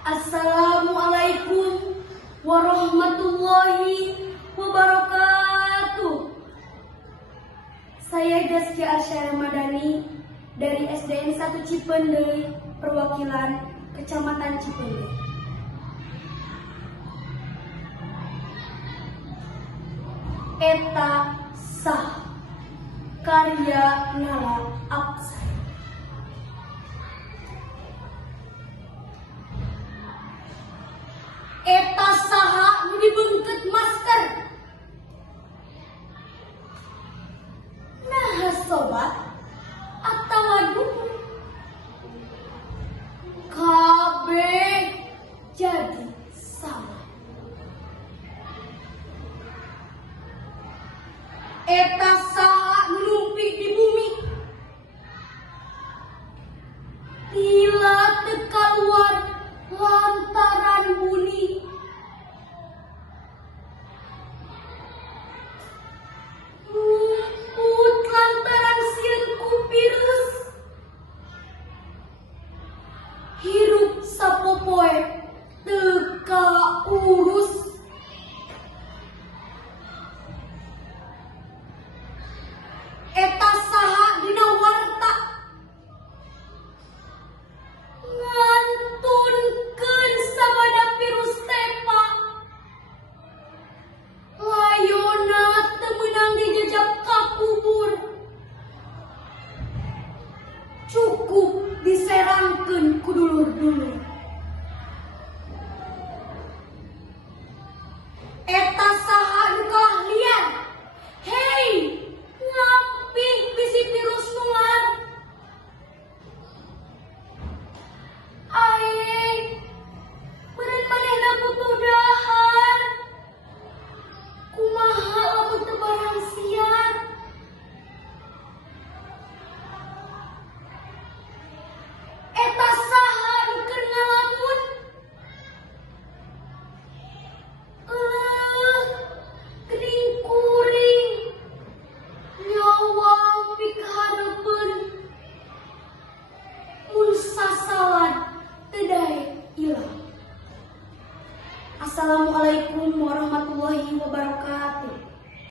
Assalamualaikum warahmatullahi wabarakatuh. Saya Zaskia Asyara Madani dari SDN 1 Cipendei, perwakilan Kecamatan Cipendei. Eta sah karya Nala Apsari. Eta saha nu dibeungkeut masker. Nah sobat atawa dukun kabeh jadi sama. Eta saha nu numpik di bumi. Lila teu kaluar lantaran bunyi. Lumput lantaran sieun ku virus. Hirup sapopoe teu kaurus. Eta saha dina warta ngantunkeun sabada virus tepa. Layona teu meunang dijejak ka kubur. Cukup diserangkeun ku dulur-dulur. Eta saha nu kahlian. Hei, ngampih bisi virus nular. Aing, beureun manehna butuh dahar. Kumaha lamun teu barang siar? Eta saha nu keur ngalamun? Geuning kuring. Nyawang pikahareupeun. Mun sasalad teu daek ilang. Assalamualaikum warahmatullahi wabarakatuh.